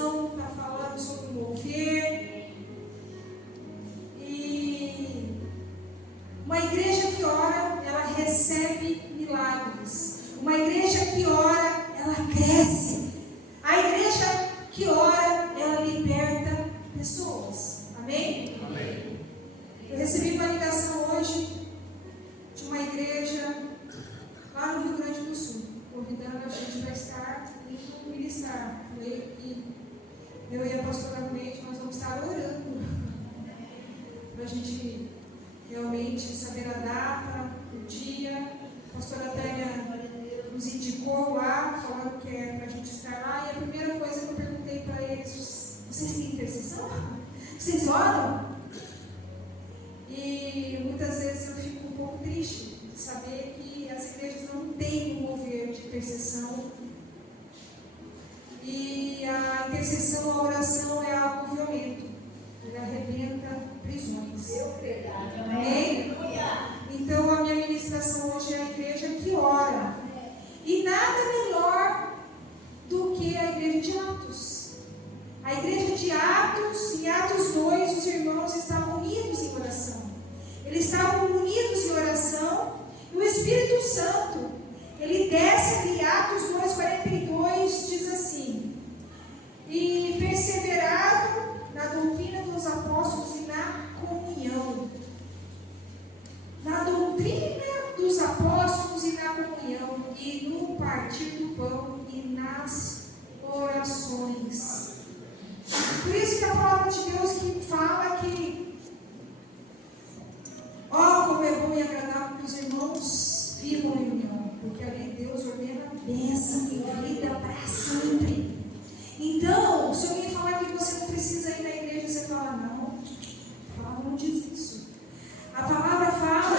adoração, está falando sobre o mover. E uma igreja que ora, ela recebe milagres. Uma igreja que ora, ela cresce. A igreja que ora, ela liberta pessoas. Amém? Amém. Eu recebi uma ligação hoje de uma igreja lá no Rio Grande do Sul, convidando a gente para estar indo ministrar. E eu e a pastora Cleide, nós vamos estar orando para a gente realmente saber a data, o dia. A pastora Tânia nos indicou lá, falando que é para a gente estar lá. E a primeira coisa que eu perguntei para eles: vocês têm intercessão? Vocês oram? E muitas vezes eu fico um pouco triste de saber que as igrejas não têm um mover de intercessão. E a intercessão, a oração é algo violento. Ele arrebenta prisões. Amém? Então a minha ministração hoje é a igreja que ora. E nada melhor do que a igreja de Atos. A igreja de Atos, em Atos 2, os irmãos estavam unidos em oração. Eles estavam unidos em oração. E o Espírito Santo, ele desce ali, Atos 2:42, diz assim: e perseveravam na doutrina dos apóstolos e na comunhão. Na doutrina dos apóstolos e na comunhão, e no partir do pão e nas orações. Por isso que a palavra de Deus que fala que, ó, como é bom e agradável que os irmãos vivam em união, porque ali Deus ordena bênção e vida para sempre. Então, se alguém falar que você não precisa ir na igreja, você fala: não, a palavra não diz isso. A palavra fala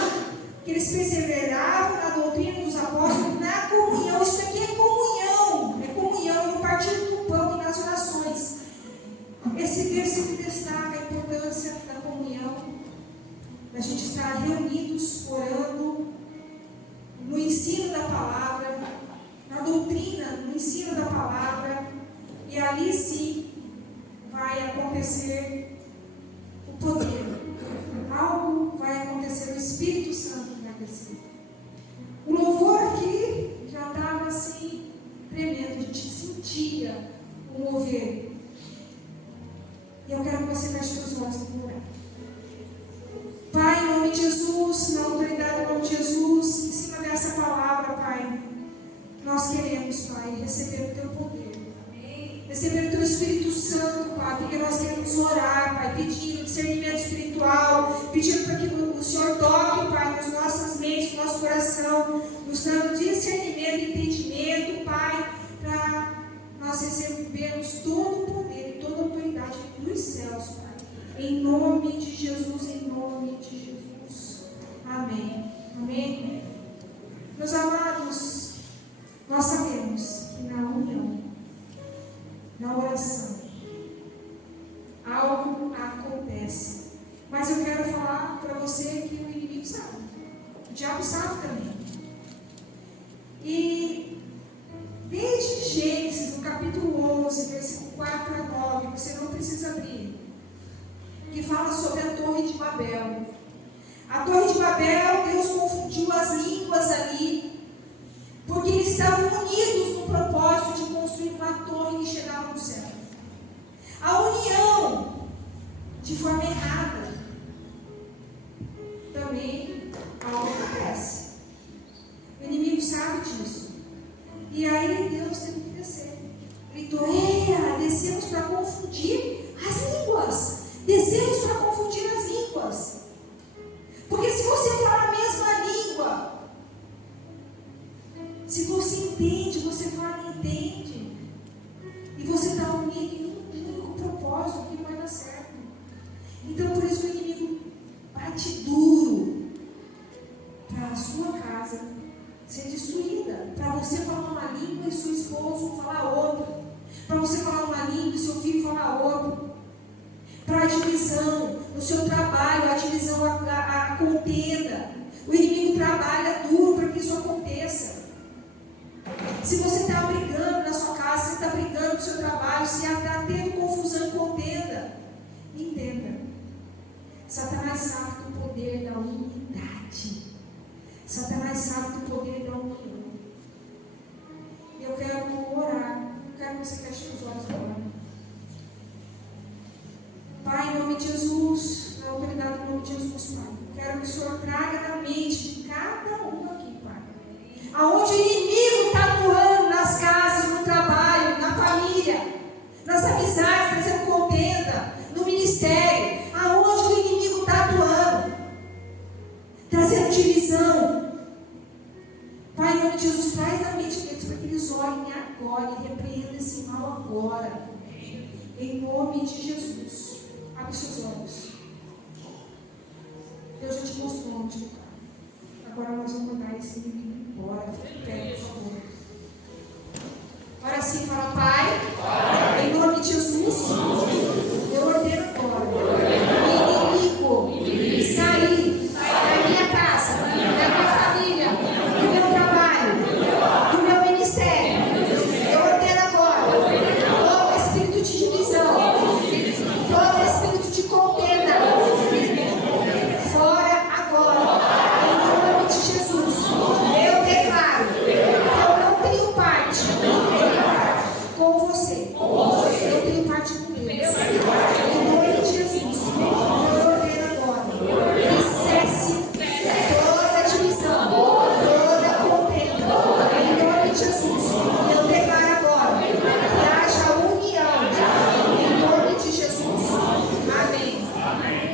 que eles perseveravam na doutrina dos apóstolos, na comunhão. Isso aqui é comunhão, e no partir do pão e nas orações. Esse versículo destaca a importância da comunhão, da gente estar reunidos, orando, no ensino da palavra, na doutrina, no ensino da palavra, e ali sim vai acontecer o poder. Algo vai acontecer, o Espírito Santo vai descer. O louvor aqui já estava assim, tremendo, a gente sentia o mover. E eu quero que você feche seus olhos e orar. Pai, em nome de Jesus, na autoridade do nome de Jesus, em cima dessa palavra, Pai, nós queremos, Pai, receber o Teu poder. Receber o Teu Espírito Santo, Pai, porque nós queremos orar, Pai, pedindo discernimento espiritual, pedindo para que o Senhor toque, Pai, nas nossas mentes, no nosso coração, nos dando discernimento e entendimento, Pai, para nós recebermos todo o poder e toda a autoridade dos céus, Pai. Em nome de Jesus, em nome de Jesus. Amém. Amém. Meus amados, nós sabemos que na união, na oração, algo acontece. Mas eu quero falar para você que o inimigo sabe. O diabo sabe também. E desde Gênesis, no capítulo 11, versículo 4 a 9, você não precisa abrir, que fala sobre a Torre de Babel. A Torre de Babel, Deus confundiu as línguas ali, porque eles estavam unidos no propósito de construir uma torre que chegava no céu. A união de forma errada também algo acontece. O inimigo sabe disso. E aí Deus teve que descer. Gritou: eia, descemos para confundir as línguas. Descemos para confundir as línguas. Porque se você fala a mesma língua, se você entende, você fala e entende, e você está unido em um único propósito, que não vai dar certo. Então por isso o inimigo bate duro para a sua casa ser destruída, para você falar uma língua e seu esposo falar outra, para você falar uma língua e seu filho falar outra, para a divisão no seu trabalho, a divisão, a contenda. O inimigo trabalha duro para que isso aconteça. Se você está brigando na sua casa, você está brigando no seu trabalho, se está tendo confusão e contenda, entenda, Satanás sabe do poder da unidade. Satanás sabe do poder da união. Eu quero orar. Eu quero que você feche os olhos agora. Pai, em nome de Jesus, na autoridade do nome de Jesus, Pai, quero que o Senhor traga na mente de cada um aqui, Pai, aonde o inimigo está atuando nas casas, no trabalho, na família, nas amizades, trazendo contenda, no ministério, aonde o inimigo está atuando, trazendo divisão. Pai, em nome de Jesus, traz na mente deles para que eles olhem agora e repreendam esse mal agora. Em nome de Jesus. Abre seus olhos. Deus já te mostrou onde está. Agora nós vamos mandar esse inimigo embora. Fique em pé, por favor. Agora sim, fala, Pai, em nome de Jesus, eu ordeno agora o inimigo sair da minha casa, da minha família, do meu trabalho, do meu ministério. Eu ordeno agora todo espírito de divisão, todo espírito de contenda, fora agora, em nome de Jesus. Eu declaro que eu não tenho parte com você, eu tenho parte com Deus. Em nome de Jesus, eu ordeno agora que cesse toda divisão, toda contenda. Em nome de Jesus, eu declaro agora que haja união. Em nome de Jesus. Amém.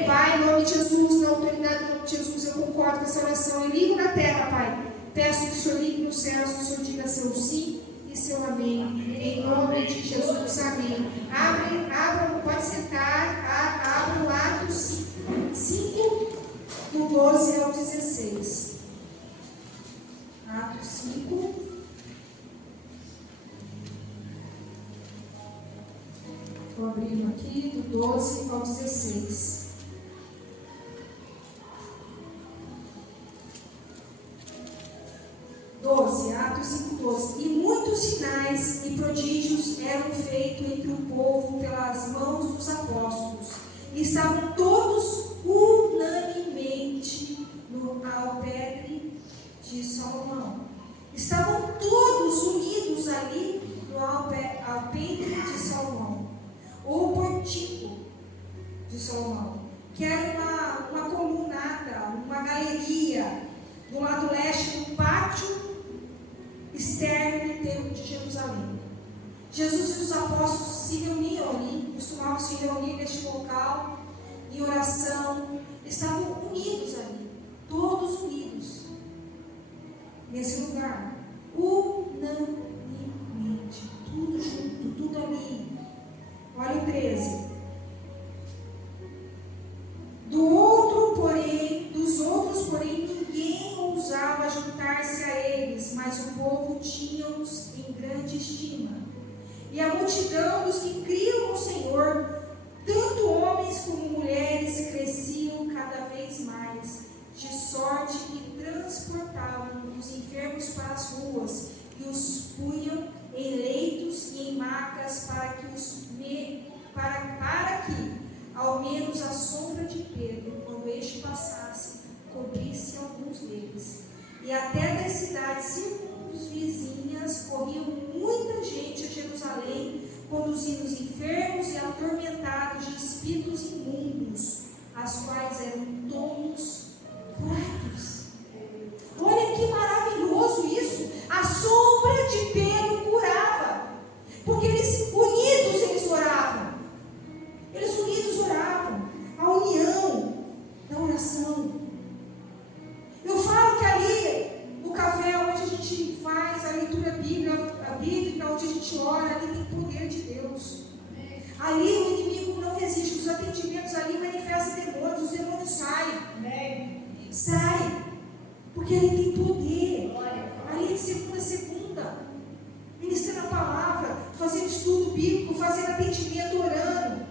Pai, em nome de Jesus, na autoridade do nome de Jesus, eu concordo com essa oração. Eu ligo na terra, Pai. Peço que o Senhor ligue nos céus, que o Senhor diga seu sim e seu amém. Em nome de Jesus, amém. Abra, pode sentar. Abra o Atos 5, do 12 ao 16. Atos 5. Estou abrindo aqui, do 12 ao 16. Atos 5:12. E muitos sinais e prodígios eram feitos entre o povo pelas mãos dos apóstolos. E estavam todos unanimemente no alpendre de Salomão. Estavam todos unidos ali no alpendre de Salomão, ou portico de Salomão, que era uma colunada, uma galeria do lado leste do pátio externo do templo de Jerusalém. Jesus e os apóstolos se reuniam ali, costumavam se reunir neste local, em oração. Estavam unidos ali, todos unidos, nesse lugar, unanimemente, tudo junto, tudo ali. Olha o 13. Dos outros, porém, ninguém ousava juntar-se a eles, mas o povo tinha-os em grande estima. E a multidão dos que criam no Senhor, tanto homens como mulheres, cresciam cada vez mais, de sorte que transportavam os enfermos para as ruas e os punham em leitos e em macas para que ao menos a sombra de Pedro, quando este passasse, cobrisse alguns deles. E até das cidades circunvizinhas corria muita gente a Jerusalém, conduzindo os enfermos e atormentados de espíritos imundos, as quais eram todos curados. Olha que maravilhoso isso! A sombra de Pedro curava, porque eles unidos eles oravam. Eles unidos oravam, a união da oração. Eu falo que ali, no café, onde a gente faz a leitura bíblica, onde a gente ora, ali tem poder de Deus. Ali o inimigo não resiste, os atendimentos ali manifestam demônios, os demônios saem. Saem, porque ali tem poder. Ali de segunda a segunda, ministrando a palavra, fazendo estudo bíblico, fazendo atendimento, orando.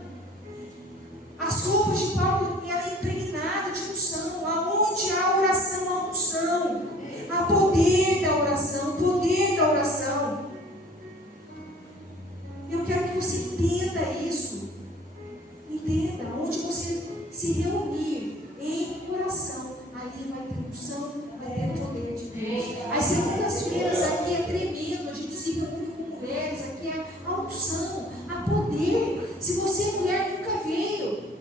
As roupas de Paulo, ela é impregnada de unção. Aonde há oração, há unção. Há poder da oração, poder da oração. Eu quero que entenda isso. Entenda, onde você se reunir em oração, ali vai ter unção, vai ter poder de Deus. As segundas-feiras aqui é tremendo, a gente se reúne com mulheres, aqui é a unção, a poder. Se você é mulher, nunca veio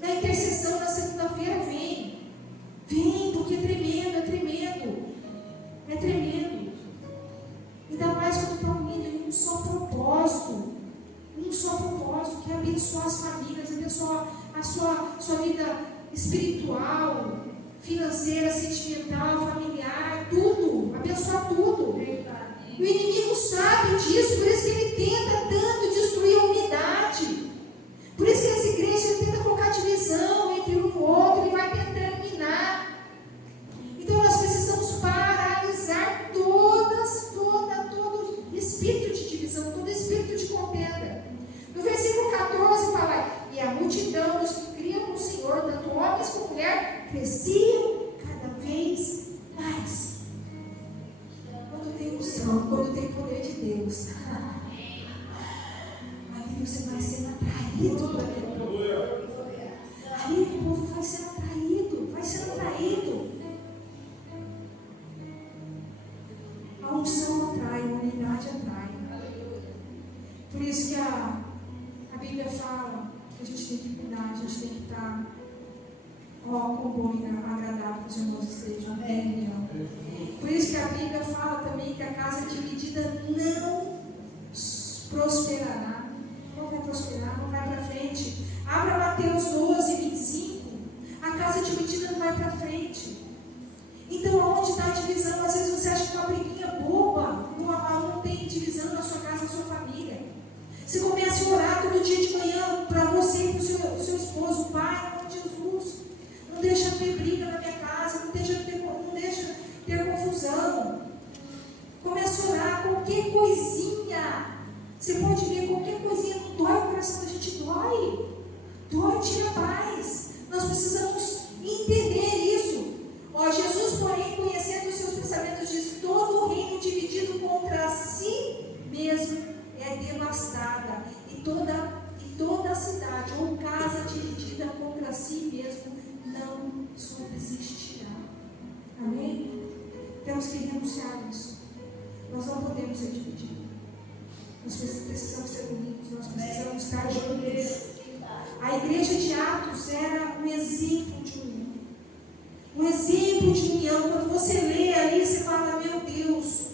na intercessão na segunda-feira, vem. Vem, porque é tremendo, é tremendo. É tremendo. Ainda mais quando está unido em um só propósito. Um só propósito, que é abençoar as famílias, abençoar a sua vida espiritual, financeira, sentimental, familiar, tudo. Abençoar tudo. E o inimigo sabe disso, por isso que ele tenta tanto destruir a unidade. Por isso que nessa igreja ele tenta colocar divisão entre um e o outro, ele vai tentando minar. Então nós precisamos paralisar todo espírito de divisão, todo espírito de contenda. No versículo 14 fala: e a multidão dos que criam no Senhor, tanto homens como mulheres, cresciam cada vez mais. Quando tem unção, quando tem poder de Deus, ali você vai sendo atraído para dentro. Ali o povo vai sendo atraído, vai sendo atraído. A unção atrai, a unidade atrai. Por isso que a Bíblia fala que a gente tem que cuidar, a gente tem que estar com bom e agradável que os irmãos estejam bem. Por isso que a Bíblia fala também que a casa dividida não prosperará. Não vai prosperar, não vai para frente. Abra Mateus 12, 25. A casa dividida não vai para frente. Então, aonde está a divisão? Às vezes você acha que uma briguinha boba, não tem divisão na sua casa, na sua família. Você começa a orar todo dia de manhã para você e para o seu esposo. Pai, em nome de Jesus, não deixa ter briga na minha casa, não deixa ter confusão. Começa a orar, qualquer coisinha. Você pode ver, qualquer coisinha não dói, o coração da gente dói. Dói, tira a paz. Nós precisamos entender isso. Jesus, porém, conhecendo os seus pensamentos, diz: todo reino dividido contra si mesmo é devastada, e toda cidade ou casa dividida contra si mesmo não subsistirá. Amém? Temos que renunciar a isso. Nós não podemos ser divididos. Nós precisamos ser unidos, nós precisamos estar juntos. A igreja de Atos era um exemplo de união. Um exemplo de união. Quando você lê ali, você fala: meu Deus,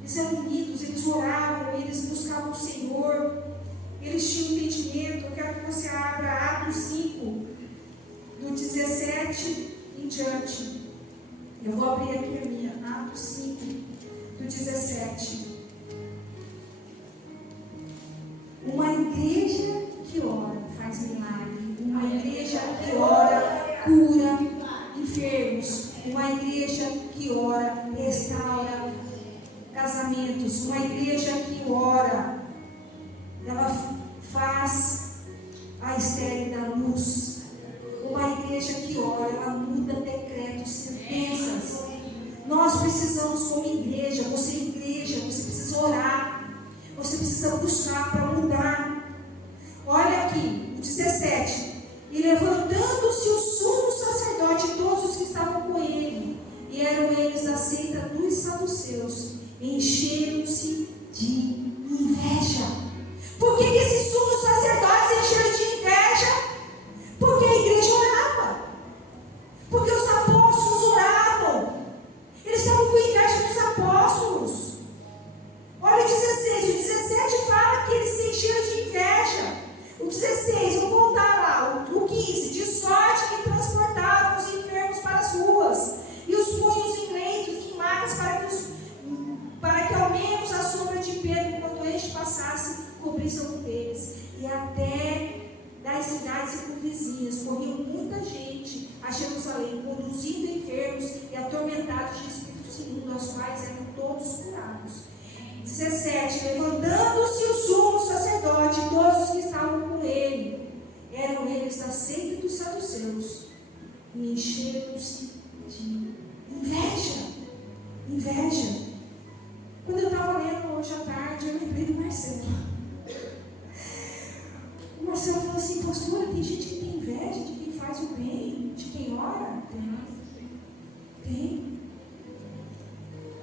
eles eram unidos, eles oravam, eles buscavam o Senhor, eles tinham entendimento. Eu quero que você abra Atos 5, do 17 em diante. Eu vou abrir aqui a minha, Atos 5, do 17. Uma igreja que ora faz milagre. Uma igreja que ora cura enfermos. Uma igreja que ora restaura casamentos. Uma igreja que ora, ela faz a estéril da luz. Uma igreja que ora, ela muda decretos, sentenças. Nós precisamos, como igreja, você precisa orar. Você precisa buscar para mudar. Olha aqui, o 17. E levantando-se o sumo sacerdote e todos os que estavam com ele, e eram eles a seita dos saduceus, encheram-se de inveja. Por que esses sumos sacerdotes se encheram de inveja? Porque a igreja orava. Porque os apóstolos oravam. Eles estavam com inveja dos apóstolos. Olha o 16, o 17 fala que eles se encheram de inveja. O 16, vou voltar lá, o 15, de sorte que transportavam os enfermos para as ruas, e os punhos em leitos e em macas, para que ao menos a sombra de Pedro, quando este passasse, cobrisse algum deles. E até das cidades circunvizinhas corria muita gente a Jerusalém, conduzindo enfermos e atormentados de espíritos imundos, aos quais eram todos curados. 17. Levantando-se o sumo sacerdote e todos os que estavam com ele, eram eles da seita dos saduceus, e encheram-se de inveja. Inveja. Quando eu estava lendo hoje à tarde, eu lembrei do Marcelo. Marcelo falou assim, pastora, tem gente que tem inveja de quem faz o bem, de quem ora? Tem.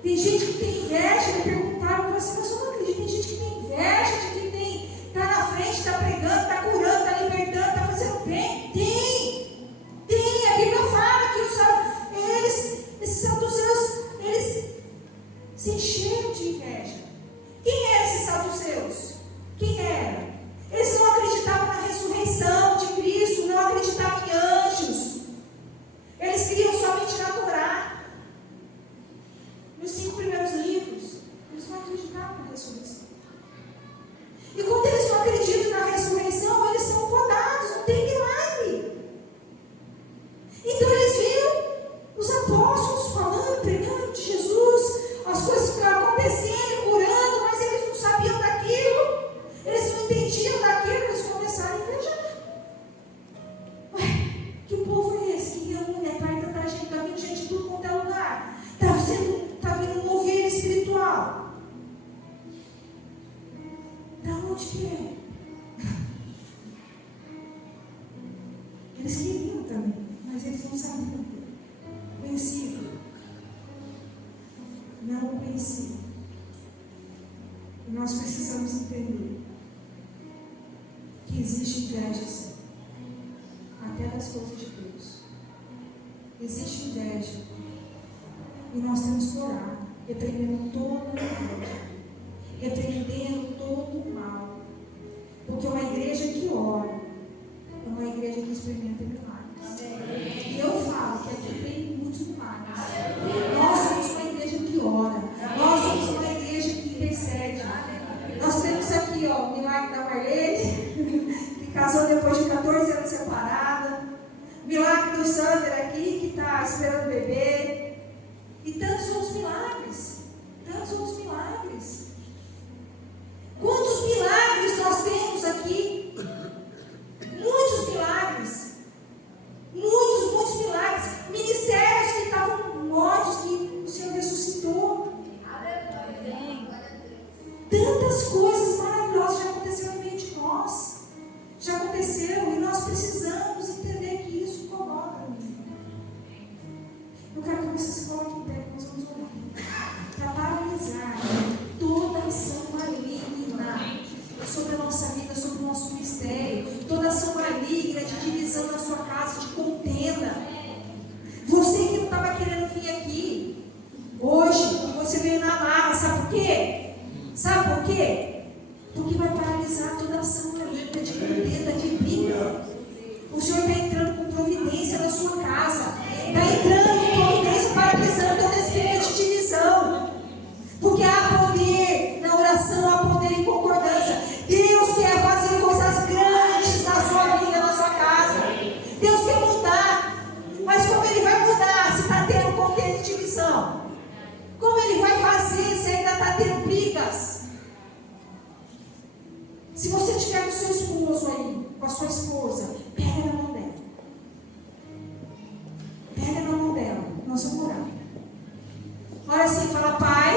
Tem gente que tem inveja, me perguntaram, eu falei assim, mas eu não acredito, tem gente que tem inveja de quem está na frente, está pregando, está curando, está libertando, está fazendo bem. Tem, a Bíblia fala que esses saduceus, eles se encheram de inveja. Quem eram esses saduceus? Quem era? Eles não acreditavam na ressurreição de Cristo, não acreditavam em anjos. Eles criam somente na Torá. Nos 5 primeiros livros, eles não acreditavam na ressurreição. E quando eles não acreditam na ressurreição, eles são podados, não tem milagre. Então eles viram os apóstolos falando, pregando de Jesus, as coisas ficaram acontecendo, curando, mas eles não sabiam daquilo, eles não entendiam daquilo, eles começaram a invejar. Ué, que povo é esse que reúne, atrai tanta gente, está vindo gente de tudo quanto é lugar, está vindo um mover espiritual. Da onde que é? Eles queriam também, mas eles não sabiam. Conheciam. Não o conheciam. E nós precisamos entender que existe inveja, sim, até das coisas de Deus. Existe inveja. E nós temos que orar, repreendendo toda a inveja, repreendendo todo o mal. Porque uma igreja que ora é uma igreja que experimenta milagres. E eu falo que aqui tem muitos milagres. Nós somos uma igreja que ora. Nós somos uma igreja que intercede. Nós temos aqui, o milagre da Marlene, que casou depois de 14 anos separada. Milagre do Sander aqui, que está esperando o bebê. E tantos outros milagres. Tantos outros milagres. Quantos milagres nós temos aqui? Muitos milagres. Muitos milagres. Ministérios que estavam mortos, que o Senhor ressuscitou. Tantas coisas maravilhosas já aconteceram no meio de nós. Já aconteceram e nós precisamos entender que isso incomoda. Eu quero que você se coloque em pé, que nós vamos orar. Para paralisar toda ação maligna sobre a nossa vida, sobre o nosso ministério. Toda ação maligna de divisão na sua casa, de contenda. Você que não estava querendo vir aqui hoje, e você veio na marra, sabe por quê? Sabe por quê? Porque vai paralisar toda ação maligna de contenda, de briga. O Senhor está entrando com providência na sua casa. Está entrando com providência, paralisando todo espírito de divisão. Porque há poder na oração, há poder em concordância. Deus quer fazer coisas grandes na sua vida, na sua casa. Deus quer mudar. Mas como Ele vai mudar se está tendo contenda e divisão? Como Ele vai fazer se ainda está tendo brigas? Se você estiver com o seu esposo aí, com a sua esposa, pega na mão dela. Pega na mão dela. Nós vamos orar. Olha assim, fala, Pai,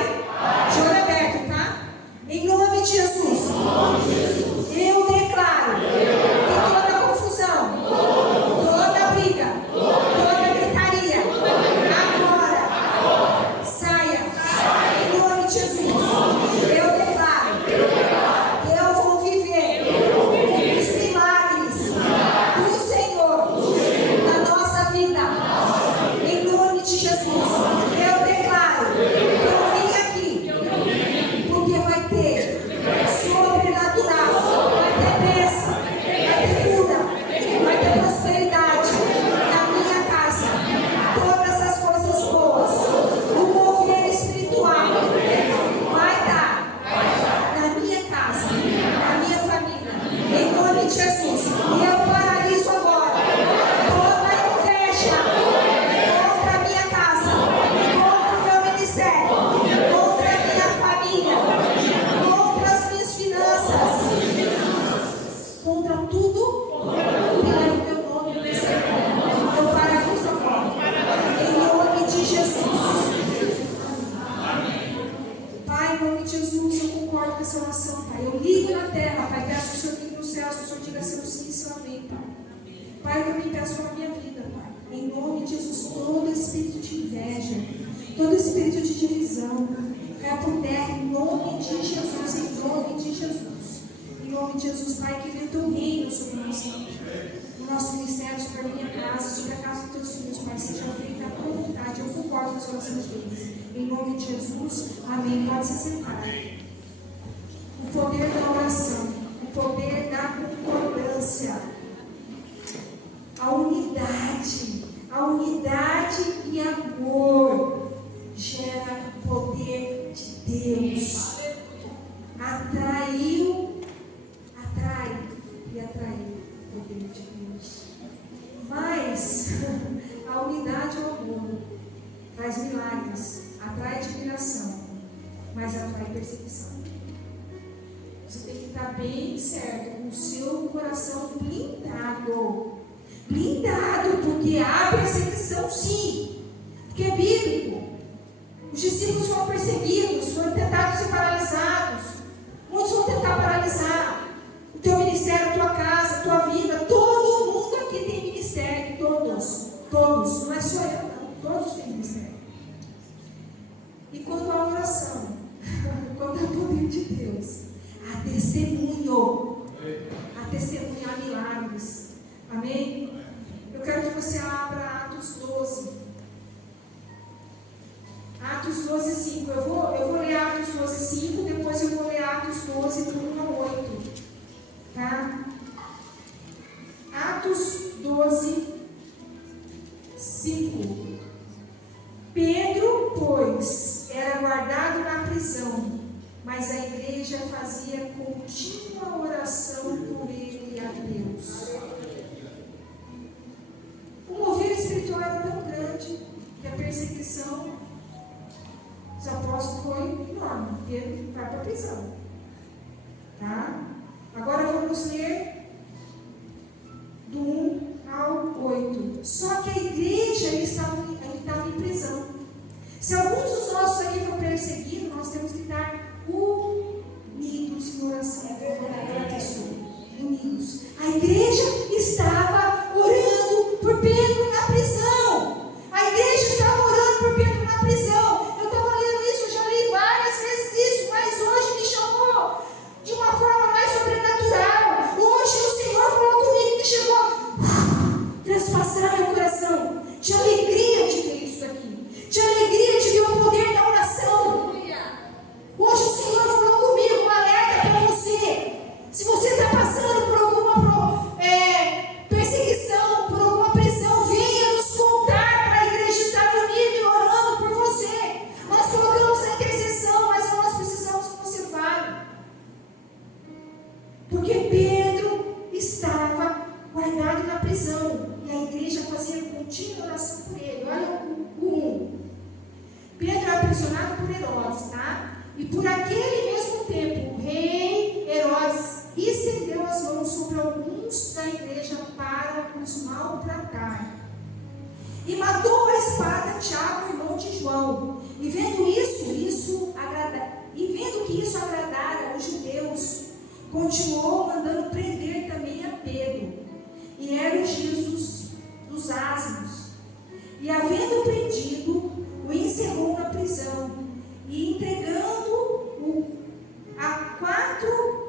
de olho aberto, tá? Em nome de Jesus. Eu declaro que toda confusão, toda briga, toda gritaria, agora, saia. Em nome de Jesus. Eu declaro que eu vou viver os milagres do Senhor. nome de Jesus, eu concordo com essa oração, Pai. Eu ligo na terra, Pai. Peço que o Senhor ligue nos céus, que o Senhor diga seu sim e seu amém, Pai. Pai, eu também peço na minha vida, Pai. Em nome de Jesus, todo espírito de inveja, todo espírito de divisão, caia por terra, em nome de Jesus, em nome de Jesus. Em nome de Jesus, Pai, que venha o teu reino sobre nós, no nosso ministério, sobre a minha casa, sobre a casa dos teus filhos, Pai. Seja feita a tua vontade. Eu concordo com as orações deles. Em nome de Jesus, amém. Pode se sentar. O poder da oração, o poder da concordância, a unidade e amor gera o poder de Deus. Atrai o poder de Deus. Mas a unidade e o amor traz milagres, atrai admiração, mas atrai perseguição. Você tem que estar bem certo, com o seu coração blindado. Blindado, porque há perseguição sim. Porque é bíblico. Os discípulos foram perseguidos, foram tentados ser paralisados. Muitos vão tentar paralisar o teu ministério, a tua casa, a tua vida. Todo mundo aqui tem ministério, todos. Não é só eu, não. Todos têm ministério. E quando há oração, quando há poder de Deus, há testemunho, há milagres. Amém? Eu quero que você abra Atos 12. Atos 12, 5. Eu vou ler Atos 12, 5, depois eu vou ler Atos 12, do 1 ao 8. Tá? Atos 12, 5. Pedro, pois, era guardado na prisão, mas a igreja fazia contínua oração por ele e a Deus. O mover espiritual era tão grande que a perseguição dos apóstolos foi enorme. Pedro vai para a prisão. Tá? Agora vamos ler do 1 ao 8. Só que a igreja estava em prisão. Se alguns dos nossos aqui foram perseguidos, nós temos que estar unidos em oração pela pessoa. Unidos. A igreja estava orando por Pedro na prisão. A igreja estava orando por Pedro na prisão. Eu estava lendo isso, eu já li várias vezes isso, mas hoje me chamou de uma forma mais sobrenatural. Hoje o Senhor falou comigo que chegou a transpassar meu coração de alegria de ver isso aqui, de alegria de ver o poder da oração. Hoje o Senhor falou comigo, um alerta para você. Se você está passando por alguma perseguição, por alguma prisão, venha nos contar para a igreja estar unida e orando por você. Nós colocamos a intercessão, mas nós precisamos que você fale. Porque Pedro estava guardado na prisão e a igreja fazia contínua oração por ele. Olha o 1. Pedro era aprisionado por Herodes, tá? E por aquele mesmo tempo, o rei Herodes estendeu as mãos sobre alguns da igreja para os maltratar. E matou a espada Tiago, irmão de João. E vendo que isso agradara os judeus, continuou mandando prender também a Pedro. E eram os dias dos asmos. E havendo prendido, o encerrou na prisão. E entregando-o a 4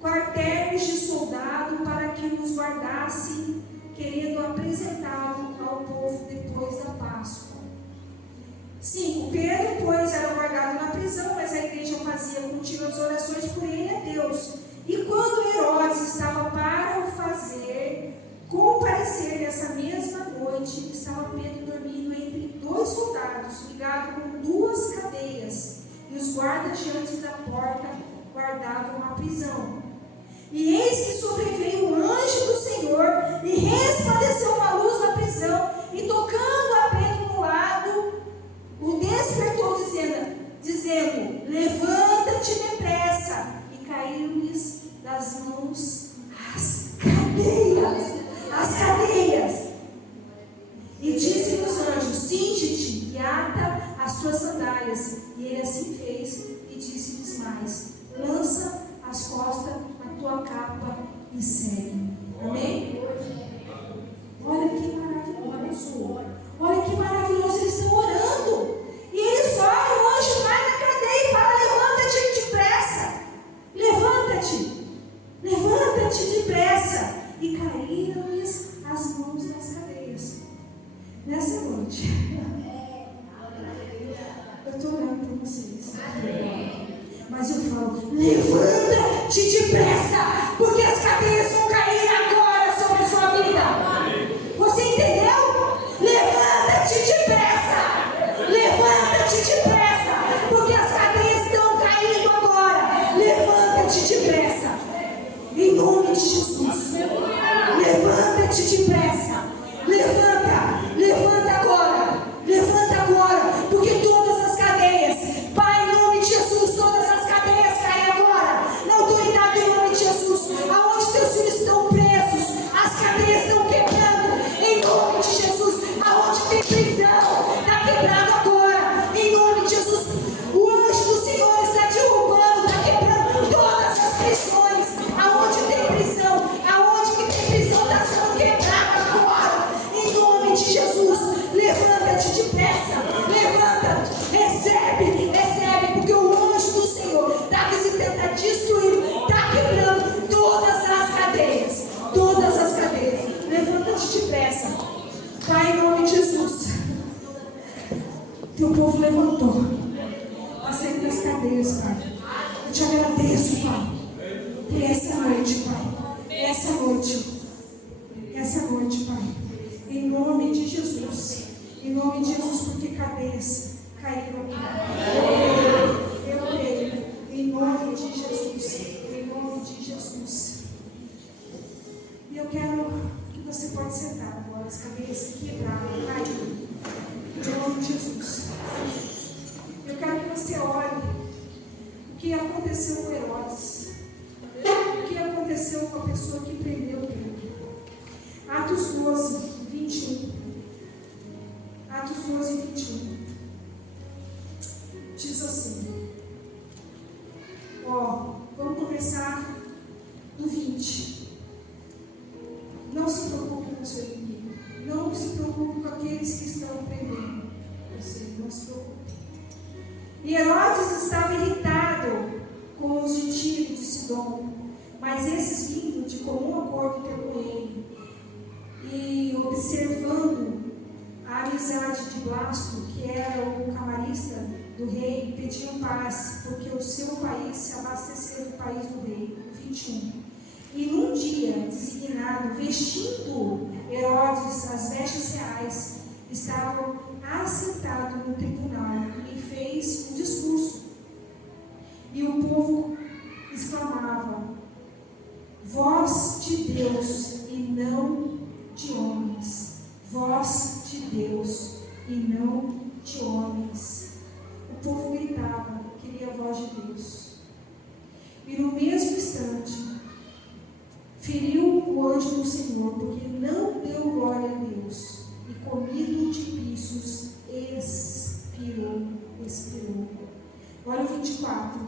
quartéis de soldado para que os guardasse, querendo apresentá-lo ao povo depois da Páscoa. 5. Pedro, pois, era guardado na prisão, mas a igreja fazia contínuas orações por ele a Deus. E quando Herodes estava para o fazer comparecer nessa mesma noite, estava Pedro dormindo entre 2 soldados, ligado com 2 cadeias, e os guardas diante da porta guardavam a prisão. E eis que sobreveio o anjo do Senhor e resplandeceu uma luz na prisão, e tocando a Pedro no lado, o despertou dizendo: levanta-te depressa. E caíram-lhes das mãos as cadeias. E disse-lhe os anjos: cinge-te e ata as tuas sandálias. E ele assim fez. Mas eu falo, levanta-te depressa, porque as cadeias vão cair agora sobre a sua vida. Você entendeu? Levanta-te depressa, levanta-te depressa, porque as cadeias estão caindo agora. Levanta-te depressa, em nome de Jesus. Levanta-te depressa, levanta agora, porque todas as cadeias, Pai, em nome de Jesus, todas as cadeias caem agora, na autoridade do nome de Jesus. Aonde teus filhos estão presos, as cadeias estão quebrando, em nome de Jesus. Aonde tem prisão, está quebrado agora, em nome de Jesus. O anjo do Senhor está derrubando, está quebrando todas as prisões. Aonde tem prisão, está sendo quebrado agora, em nome de Jesus. Levanta-te depressa, levanta, recebe, porque o anjo do Senhor está visitando, está destruindo, está quebrando todas as cadeias. Levanta-te depressa, Pai, em nome de Jesus. Teu povo levantou, está saindo das cadeias, Pai. Eu te agradeço, Pai, por essa noite, Pai, essa noite, Pai, em nome de Jesus, porque cadeias caíram aqui. Eu creio, em nome de Jesus, e eu quero que você pode sentar agora, as cadeias se quebraram, caíram, em nome de Jesus. Eu quero que você olhe o que aconteceu com Herodes, o que aconteceu com a pessoa que prendeu ele. Atos 12, 21. Atos 12, 21. Diz assim. Vamos começar no 20. Não se preocupe com o seu inimigo. Não se preocupe com aqueles que estão prendendo você. Não se preocupe. E Herodes estava irritado com os de Tiro e de Sidom, mas esses vindo de comum acordo com ele, e observando a amizade de Blasto, que era o camarista do rei, pediam paz, porque o seu país se abasteceu do país do rei. 21. E num dia designado, vestindo Herodes as vestes reais, estava assentado no tribunal e fez um discurso. E o povo exclamava: voz de Deus e não de homens. Voz de Deus e não de homens. O povo gritava, queria a voz de Deus. E no mesmo instante, feriu o anjo do Senhor, porque não deu glória a Deus, e comido de bichos, expirou. Olha o 24.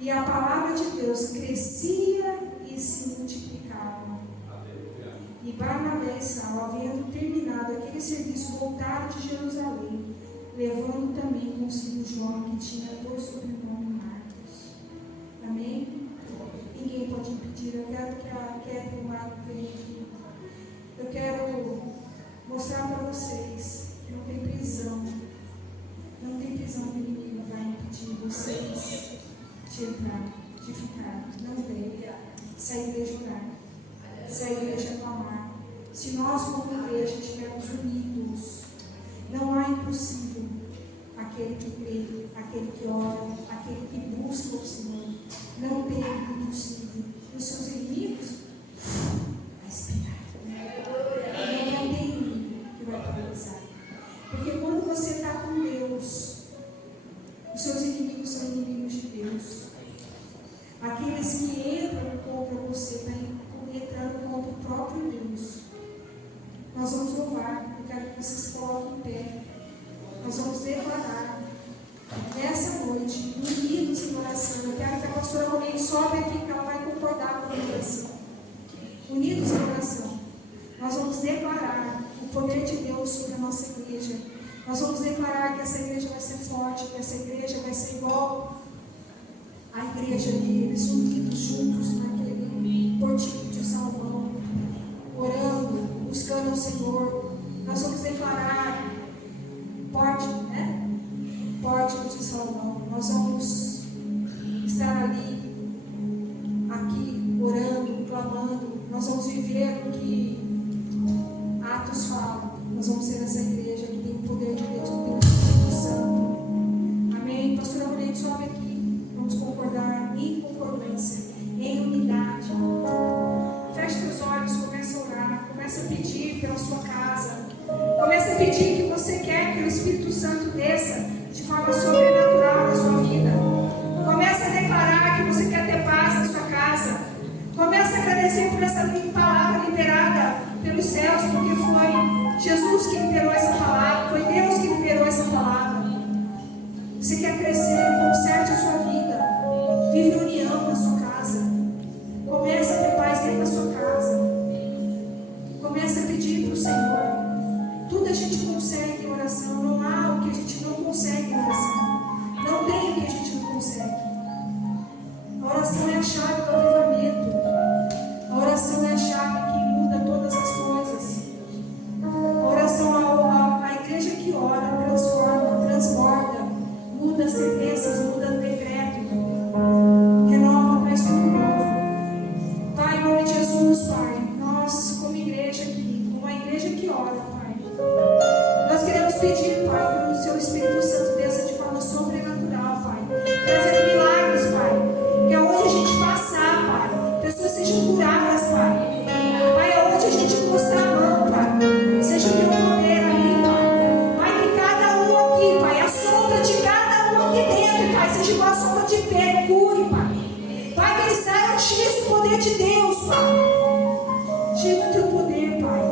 E a palavra de Deus crescia e se multiplicava. E Barnabé e Saulo, havendo terminado aquele serviço, voltaram de Jerusalém, levando também consigo João, que tinha por sobrenome Marcos. Amém? Ninguém pode impedir. Eu quero que a Kétia e o Marco venham aqui. Eu quero mostrar para vocês que não tem prisão. Não tem prisão que o inimigo vai impedir vocês de entrar, de ficar. Não tem. Se a igreja orar, se a igreja clamar, se nós como igreja estivermos unidos, não há impossível. Aquele que crê, aquele que ora, aquele que busca o Senhor, não tem impossível. Os seus inimigos vai esperar. Não tem inimigo que vai paralisar. Porque quando você está com Deus, os seus inimigos são inimigos de Deus. Aqueles que entram contra você estão entrando contra o próprio Deus. Nós vamos louvar. Eu quero que vocês coloquem em pé. Nós vamos declarar nessa noite, unidos em oração. Eu quero que a pastora Roline sobe aqui, que ela vai concordar com a minha oração. Unidos em oração. Nós vamos declarar o poder de Deus sobre a nossa igreja. Nós vamos declarar que essa igreja vai ser forte, que essa igreja vai ser igual à igreja deles, unidos juntos naquele portinho de Salomão, orando, buscando o Senhor. Nós vamos declarar pórtico de Salomão. Nós vamos viver o que Atos fala. Nós vamos ser essa igreja que tem o poder de Deus, que tem o Espírito Santo. Amém? Pastora Bonito, sobe aqui. Vamos concordar em concordância, em unidade. Feche seus olhos, comece a orar, comece a pedir pela sua casa. Comece a pedir que você quer que o Espírito Santo desça de forma sobrenatural na sua vida. Comece a declarar que você quer ter paz na sua casa. Comece a agradecer por essa palavra liberada pelos céus, porque foi Jesus que liberou essa palavra, foi Deus que liberou essa palavra. Você quer crescer, conserte a sua vida, vive união na sua casa. Comece a ter paz dentro da sua casa. Comece a pedir para o Senhor. Tudo a gente consegue em oração. Não há o que a gente não consegue em oração. Não tem o que a gente não consegue. A oração é a chave do avivamento. A oração é a chave que muda todas as coisas. A oração, a igreja que ora, transforma, transborda, muda sentenças, muda decretos, renova, traz tudo novo. Pai, em nome de Jesus, Pai, nós, como igreja aqui, como a igreja que ora, Pai, nós queremos pedir, Pai, que o Seu Espírito Santo desça de forma sobrenatural, Pai, trazendo milagres, Pai, que aonde a gente passar, Pai, pessoas sejam curadas, Pai. Pai, aonde a gente encostar a mão, Pai, seja o Teu poder ali, Pai. Pai, que cada um aqui, Pai, a sombra de cada um aqui dentro, Pai, seja igual a sombra de Pedro, cure, Pai. Pai, que eles saiam cheios do poder de Deus, Pai. Cheio do Teu poder, Pai.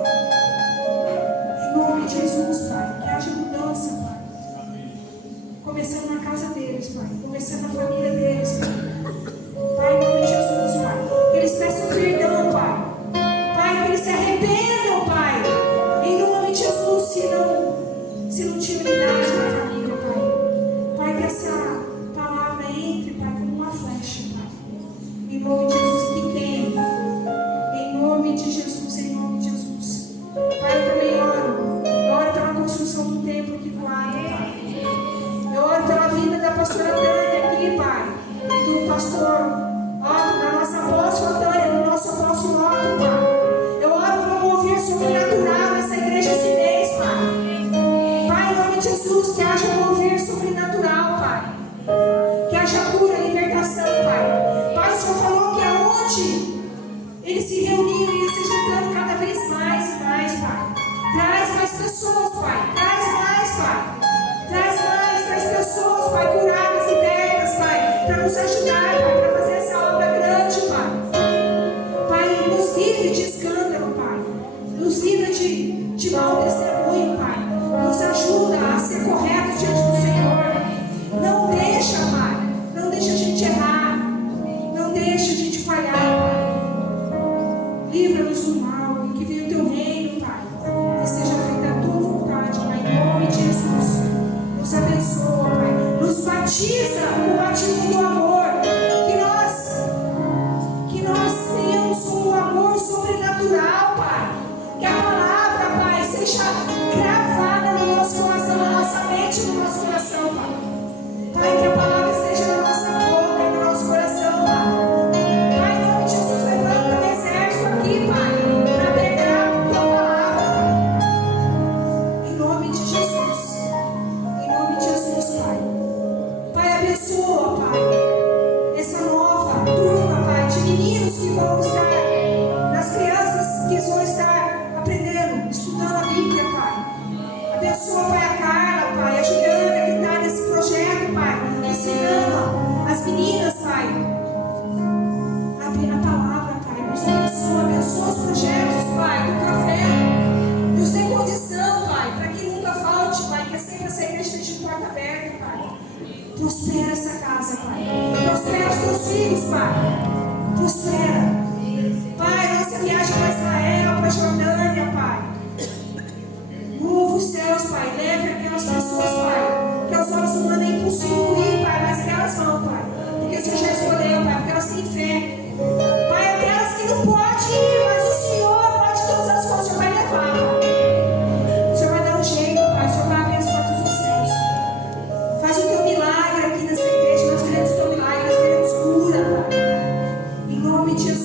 Em nome de Jesus, Pai, que haja mudança, Pai. Começando na casa deles, Pai. Começando na família deles, Pai. Pai, em nome de Jesus, Pai. Que eles peçam perdão, Pai. Pai, que eles se arrependam, Pai. Em nome de Jesus, se não tinha unidade na família, Pai. Pai, que essa palavra entre, Pai, como uma flecha, Pai. Em nome de Jesus, que tem. Em nome de Jesus, em nome de Jesus. Pai, eu também oro. Eu oro pela construção do templo aqui do lado, Pai. Eu oro pela vida da pastora Tânia aqui, Pai. E do pastor Otto, da nossa apóstola Tânia, do nosso apóstolo Otto, Pai. Eu oro pelo mover sobrenatural nessa igreja esse mês, Pai. Pai, em nome de Jesus, que haja um mover sobrenatural, Pai. Que haja cura, libertação, Pai. Pai, o Senhor falou que aonde eles se reuniram e se juntando cada vez mais e mais, Pai. Traz mais pessoas, Pai. Traz mais, Pai. Traz pessoas, Pai, curadas, libertas, Pai, para nos ajudar, Pai, para fazer essa obra grande, Pai. Pai, nos livre de escândalo, Pai. Nos livre de mau testemunho, Pai. Nos ajuda a ser correto diante do Senhor. Não deixa, Pai. Não deixa a gente errar. Não deixa a gente falhar, Pai. Livra-nos do mal e que venha o Teu reino, Pai. Que seja feita a Tua vontade, Pai, em nome de Jesus. Nos abençoa, Pai. Nos batiza com o batismo do amor. Que nós tenhamos um amor sobrenatural, Pai. Que a palavra, Pai, seja gravada no nosso coração, na nossa mente, no nosso coração, Pai. Pai, que a palavra esteja na nossa boca e no nosso coração, Pai. Pai, em nome de Jesus, levanta o exército aqui, Pai, para pegar a Tua palavra, Pai. Em nome de Jesus. Em nome de Jesus, Pai. Pai, abençoa, Pai, essa nova turma, Pai, de meninos que vão estar, nas crianças que vão estar aprendendo, estudando a Bíblia, Pai. Abençoa, Pai, a Carla, Pai, a Juliana que está nesse projeto, Pai, ensinando as meninas, Pai, a palavra, Pai. Nos abençoa os projetos, Pai, do café. Nos dê condição, Pai, para que nunca falte, Pai, que sempre essa igreja esteja de porta aberta, Pai. Prospera essa casa, Pai. Prospera os Teus filhos, Pai. Prospera. Pai, nossa viagem para Israel, para Jordânia, Pai. Mova os céus, Pai. Leve aquelas pessoas, Pai, que aos olhos humanos é impossível ir, Pai, mas que elas vão, Pai. Porque o Senhor já escolheu, Pai, porque elas têm fé. Pai, aquelas que não podem ir, mas o Senhor pode todas as coisas, o Senhor vai levar, Pai. O Senhor vai dar um jeito, Pai. O Senhor vai abençoar todos os céus. Faz o Teu milagre aqui nessa igreja. Nós queremos o Teu milagre, nós queremos cura, Pai. Em nome de Jesus.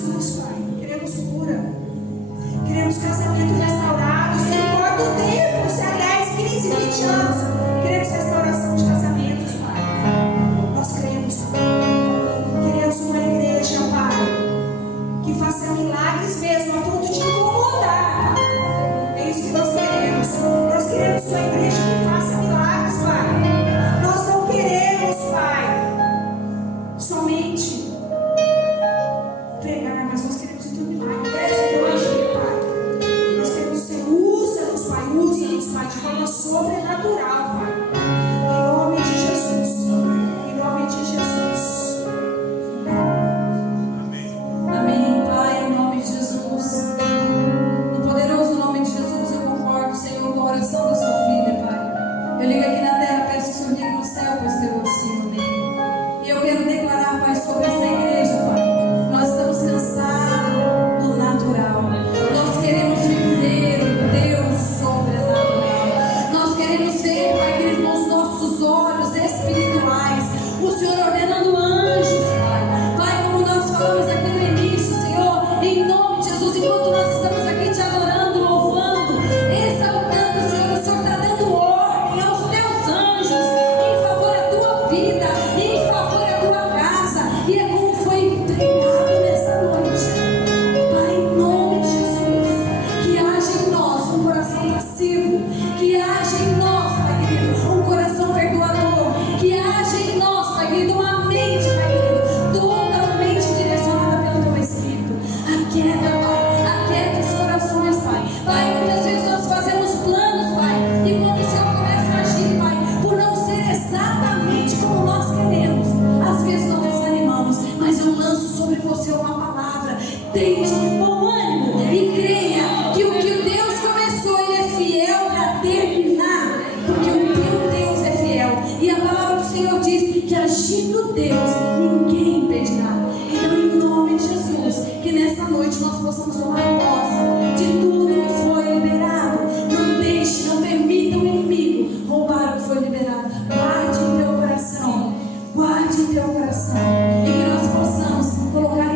Senhor, ordenando anjos, Pai. Pai, como nós falamos aqui no início, Senhor, em nome de Jesus, enquanto nós estamos aqui te adorando, louvando, exaltando, Senhor, o Senhor está dando ordem aos teus anjos em favor da tua vida, em favor da tua casa, e é como foi entregado nessa noite. Pai, em nome de Jesus, que haja em nós um coração passivo, que haja em nós, Pai querido, um coração perdoador, que haja em nós, Pai querido, uma mente, Pai querido, totalmente direcionada pelo teu Espírito. Aquieta, Pai, aquieta os corações, Pai. Pai, muitas vezes nós fazemos planos, Pai, e quando o Senhor começa a agir, Pai, por não ser exatamente como nós queremos, às vezes nós desanimamos, mas eu lanço sobre você uma palavra. Tente bom ânimo e creia que o que o Deus começou, Ele é fiel para terminar, porque o teu Deus é fiel. E a palavra do Senhor diz que agindo Deus, ninguém impedirá. Então, em nome de Jesus, que nessa noite nós possamos tomar posse de tudo que foi liberado. Não deixe, não permita o inimigo roubar o que foi liberado. Guarde em teu coração, guarde em teu coração, e que nós possamos colocar